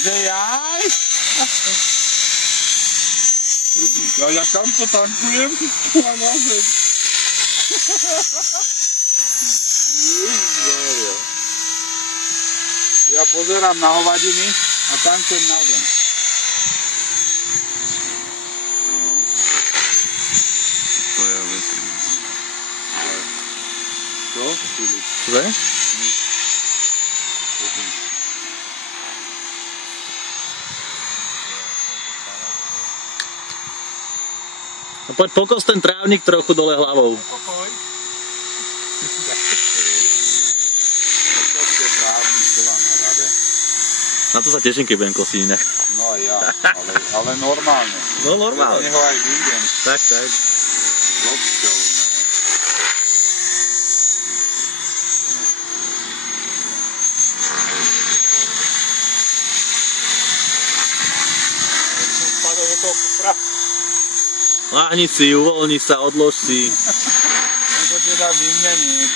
Že jaj? Ja tam to tankujem a na zem. Ja pozerám na hovadiny a tankujem na zem. To je vetri. Čo? Dve? A poď pokos ten trávnik trochu dole hlavou. Pokoj. Pokos je trávnik, čo vám hrade. Na to sa teším, keď budem kosiť inak. No aj ja, ale normálne. No normálne. Z neho aj vyjdem. Tak. S občou, ne? Spadol do toho kufra. Láhni si, uvoľni sa, odlož si. Nebo teda vymeniť.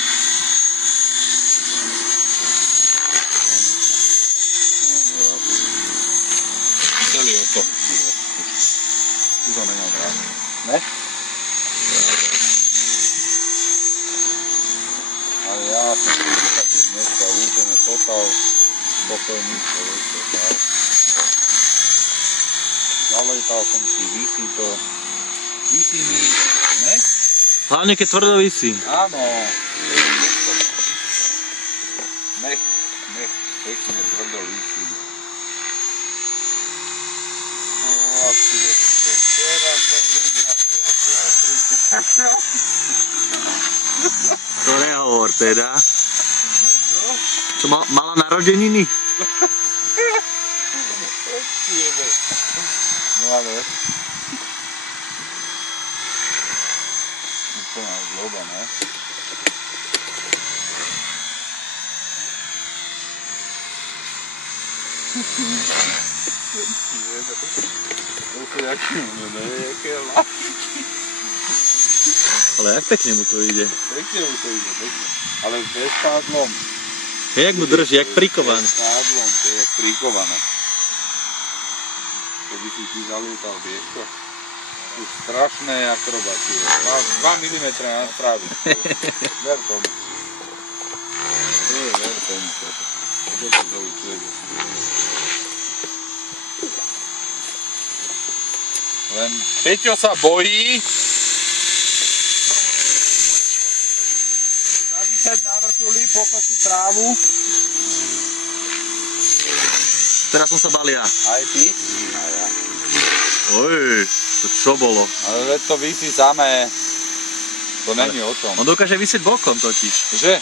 Celý o to. Tu to nemám rád. Ne? Ale ja som taký dneska úplne totál spokojný človek. Zalejtal som si vysí to. Vysí mi, ne? Hlavne keď tvrdo visí. Áno. Nech pekne tvrdo visí. No a včera som len zapriatil. To nehovor teda. Čo? Čo mala narodeniny? No ale... Úplná zloba, ne? To sú jaké lásky. Ale jak pekne mu to ide. Pekne mu to ide, pekne. Ale bez pádlom. Jak mu drží, jak prikovaný. Bez pádlom, to je jak prikované. To by si ti zalútal, vieš to? Sú strašné akrobatie. 2 mm na spraviť. Ver tomu. Ver tomu. Čo to zaučuje? Len Peťo sa bojí. Zavísať na vrtuli, pokosiť trávu. Teraz som sa bal ja. Aj ty? A ja. Oj, to čo bolo? Ale veď to visí samé. To není o tom. On dokáže visieť bokom totiž. Že?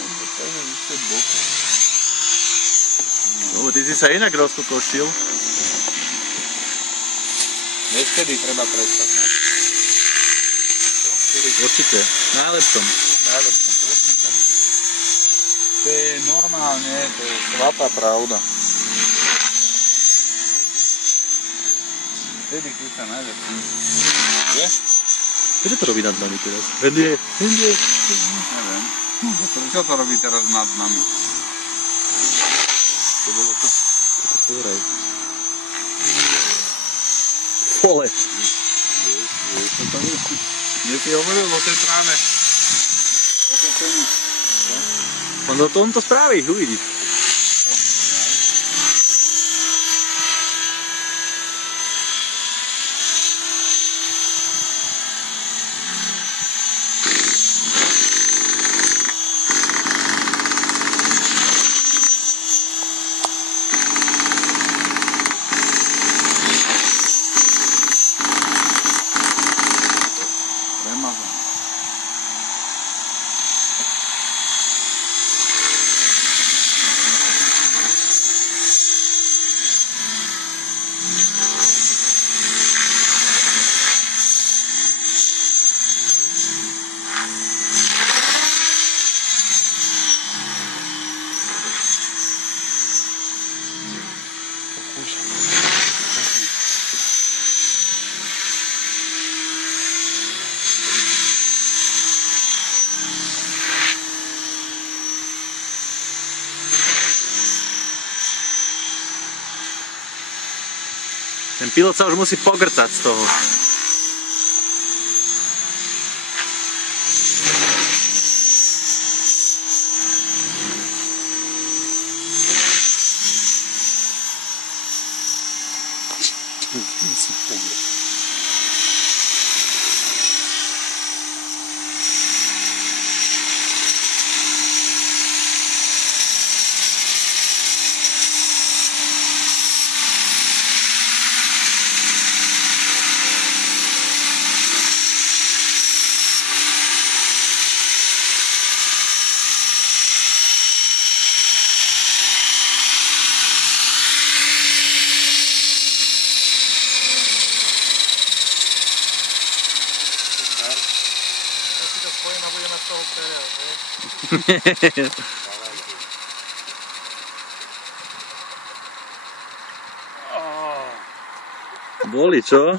On dokáže visieť bokom. No, ty si sa inak rozkokošil. Vieš, kedy treba prestať, ne? Určite, najlepšom. Najlepšie, presne tak. To je normálne, to je svatá pravda. Vtedy ty sa najviac cítiš. Že? Prečo to robí nad nami teraz? Vendie. Neviem. Prečo to robí teraz nad nami? To bolo to? To pozeraj. Fole. Vieš, čo to je? Kde si hovoril o tej tráve? O tej tému. On to spraví, uvidíš. Ten pilot sa už musí pogrtať z toho. Spojím a budeme z toho stereo, hej? Boli, čo?